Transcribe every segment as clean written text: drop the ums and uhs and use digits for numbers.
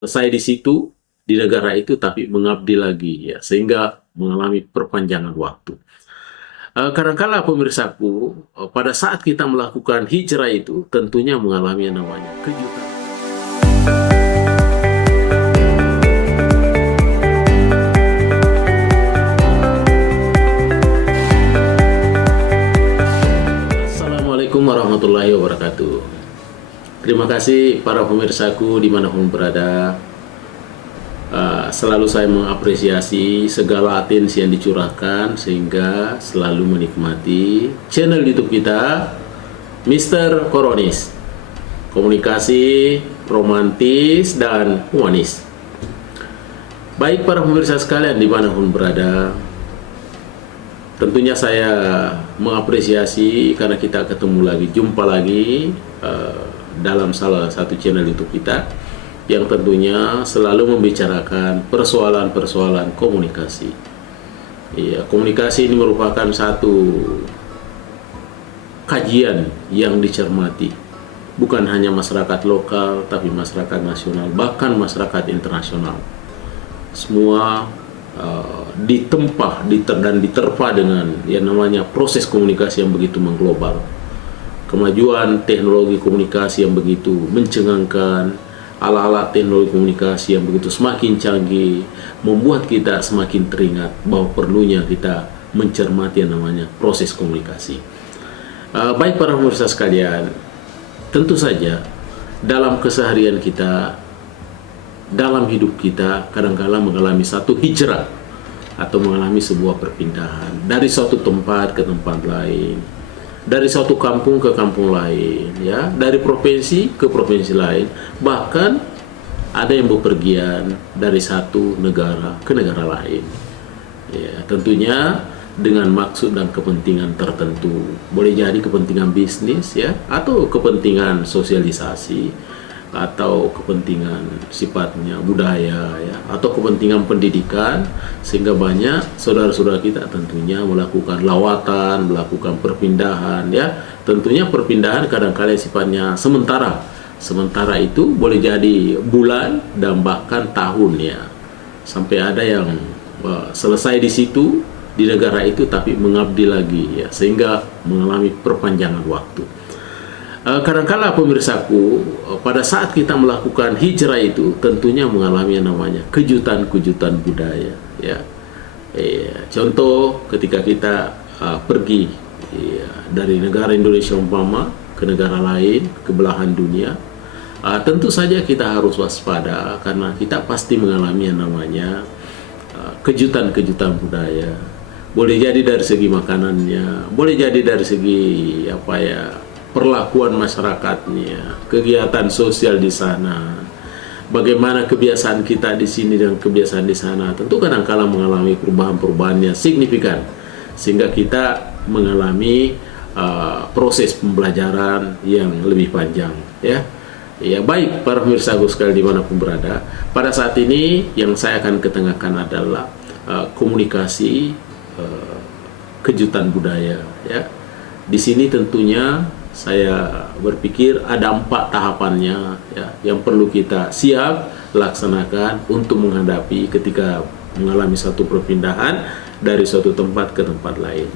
selesai di situ di negara itu tapi mengabdi lagi ya sehingga mengalami perpanjangan waktu. Kadangkala pemirsaku, pada saat kita melakukan hijrah itu tentunya mengalami yang namanya kejutan. Assalamualaikum warahmatullahi wabarakatuh. Terima kasih para pemirsaku dimanapun berada. Selalu saya mengapresiasi segala atensi yang dicurahkan sehingga selalu menikmati channel YouTube kita, Mr. Koronis. Komunikasi romantis dan humanis. Baik para pemirsa sekalian dimanapun berada, tentunya saya mengapresiasi karena kita ketemu lagi, jumpa lagi dalam salah satu channel YouTube kita yang tentunya selalu membicarakan persoalan-persoalan komunikasi. Ya, komunikasi ini merupakan satu kajian yang dicermati, bukan hanya masyarakat lokal, tapi masyarakat nasional, bahkan masyarakat internasional. Semua ditempa dan diterpa dengan yang namanya proses komunikasi yang begitu mengglobal. Kemajuan teknologi komunikasi yang begitu mencengangkan, alat-alat teknologi komunikasi yang begitu semakin canggih, membuat kita semakin teringat bahwa perlunya kita mencermati yang namanya proses komunikasi. Baik para pemirsa sekalian, tentu saja dalam keseharian kita, dalam hidup kita kadang-kala mengalami satu hijrah atau mengalami sebuah perpindahan dari suatu tempat ke tempat lain, dari suatu kampung ke kampung lain, ya, dari provinsi ke provinsi lain, bahkan ada yang bepergian dari satu negara ke negara lain. Ya, tentunya dengan maksud dan kepentingan tertentu, boleh jadi kepentingan bisnis, ya, atau kepentingan sosialisasi, atau kepentingan sifatnya budaya, ya, atau kepentingan pendidikan, sehingga banyak saudara-saudara kita tentunya melakukan lawatan, melakukan perpindahan, ya. Tentunya perpindahan kadang-kala sifatnya sementara. Sementara itu boleh jadi bulan dan bahkan tahun, ya. Sampai ada yang selesai di situ di negara itu tapi mengabdi lagi, ya, sehingga mengalami perpanjangan waktu. Kadangkala pemirsaku, pada saat kita melakukan hijrah itu tentunya mengalami yang namanya kejutan-kejutan budaya, ya. Contoh ketika kita pergi, ya, dari negara Indonesia umpama ke negara lain, ke belahan dunia, tentu saja kita harus waspada karena kita pasti mengalami yang namanya kejutan-kejutan budaya. Boleh jadi dari segi makanannya, boleh jadi dari segi apa ya, perlakuan masyarakatnya, kegiatan sosial di sana, bagaimana kebiasaan kita di sini dan kebiasaan di sana, tentu kadang-kala mengalami perubahan-perubahan yang signifikan sehingga kita mengalami proses pembelajaran yang lebih panjang, ya. Ya, baik para pemirsa sekalian dimanapun berada, pada saat ini yang saya akan ketengahkan adalah komunikasi kejutan budaya, ya. Di sini tentunya saya berpikir ada 4 tahapannya, ya, yang perlu kita siap laksanakan untuk menghadapi ketika mengalami satu perpindahan dari suatu tempat ke tempat lain.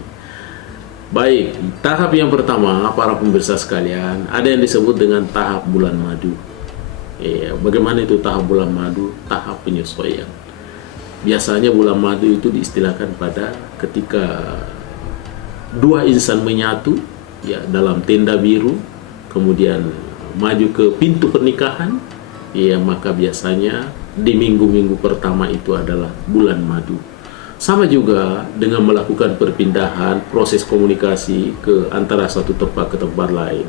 Baik, tahap yang pertama para pemirsa sekalian, ada yang disebut dengan tahap bulan madu. Ya, bagaimana itu tahap bulan madu? Tahap penyesuaian. Biasanya bulan madu itu diistilahkan pada ketika dua insan menyatu, ya, dalam tenda biru, kemudian maju ke pintu pernikahan, ya, maka biasanya di minggu-minggu pertama itu adalah bulan madu. Sama juga dengan melakukan perpindahan, proses komunikasi ke antara satu tempat ke tempat lain,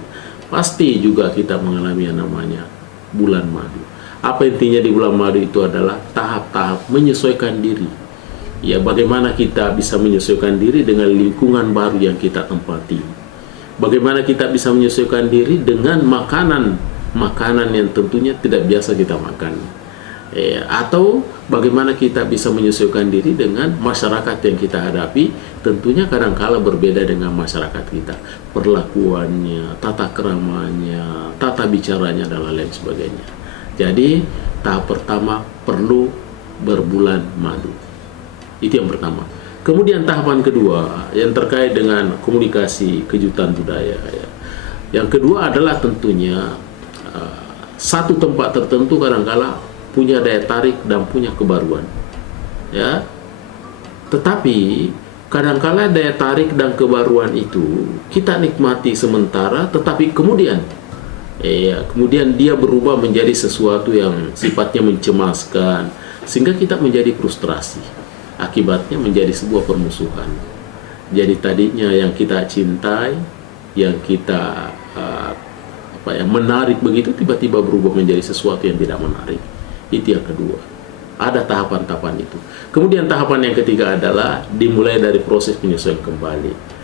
pasti juga kita mengalami yang namanya bulan madu. Apa intinya di bulan madu itu adalah tahap-tahap menyesuaikan diri. Ya, bagaimana kita bisa menyesuaikan diri dengan lingkungan baru yang kita tempati. Bagaimana kita bisa menyesuaikan diri dengan makanan yang tentunya tidak biasa kita makan. Atau bagaimana kita bisa menyesuaikan diri dengan masyarakat yang kita hadapi, tentunya kadang-kala berbeda dengan masyarakat kita. Perlakuannya, tata keramanya, tata bicaranya, dan lain sebagainya. Jadi tahap pertama perlu berbulan madu. Itu yang pertama. Kemudian tahapan kedua yang terkait dengan komunikasi kejutan budaya. Ya. Yang kedua adalah tentunya satu tempat tertentu kadangkala punya daya tarik dan punya kebaruan. Ya. Tetapi kadangkala daya tarik dan kebaruan itu kita nikmati sementara, tetapi kemudian dia berubah menjadi sesuatu yang sifatnya mencemaskan, sehingga kita menjadi frustrasi. Akibatnya menjadi sebuah permusuhan. Jadi tadinya yang kita cintai, yang kita menarik begitu, tiba-tiba berubah menjadi sesuatu yang tidak menarik. Itu yang kedua. Ada tahapan-tahapan itu. Kemudian tahapan yang ketiga adalah dimulai dari proses penyesuaian kembali.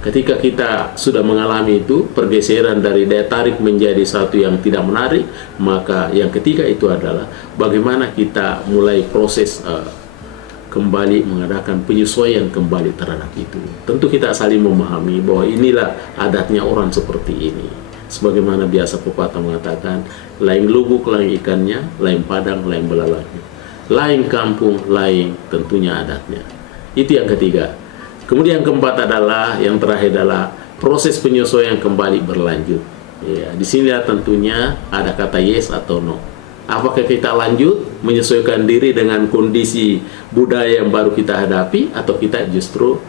Ketika kita sudah mengalami itu, pergeseran dari daya tarik menjadi satu yang tidak menarik, maka yang ketiga itu adalah bagaimana kita mulai proses kembali mengadakan penyesuaian kembali terhadap itu. Tentu kita saling memahami bahwa inilah adatnya orang seperti ini. Sebagaimana biasa pepatah mengatakan, lain lubuk, lain ikannya, lain padang, lain belalaknya. Lain kampung, lain tentunya adatnya. Itu yang ketiga. Kemudian yang keempat adalah, yang terakhir adalah proses penyesuaian kembali berlanjut. Ya, di sini tentunya ada kata yes atau no. Apakah kita lanjut menyesuaikan diri dengan kondisi budaya yang baru kita hadapi, atau kita justru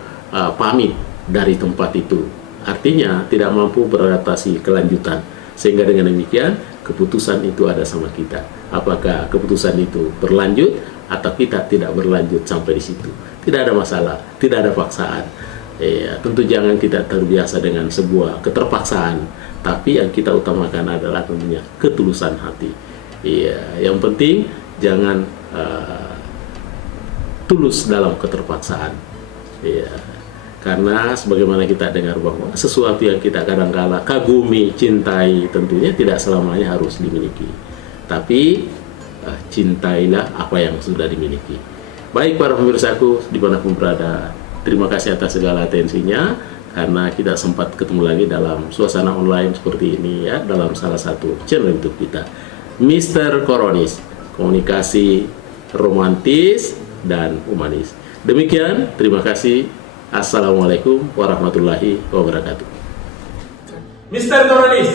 pamit dari tempat itu. Artinya tidak mampu beradaptasi kelanjutan. Sehingga dengan demikian keputusan itu ada sama kita. Apakah keputusan itu berlanjut atau kita tidak berlanjut sampai di situ. Tidak ada masalah, tidak ada paksaan. Tentu jangan kita terbiasa dengan sebuah keterpaksaan, tapi yang kita utamakan adalah tentunya ketulusan hati. Yang penting jangan tulus dalam keterpaksaan. Karena sebagaimana kita dengar bahwa sesuatu yang kita kadangkala kagumi, cintai, tentunya tidak selamanya harus dimiliki. Tapi cintailah apa yang sudah dimiliki. Baik para pemirsaku dimanapun berada, terima kasih atas segala atensinya, karena kita sempat ketemu lagi dalam suasana online seperti ini ya, dalam salah satu channel YouTube kita, Mr. Koronis, komunikasi romantis dan humanis. Demikian, terima kasih. Assalamualaikum warahmatullahi wabarakatuh. Mr. Koronis.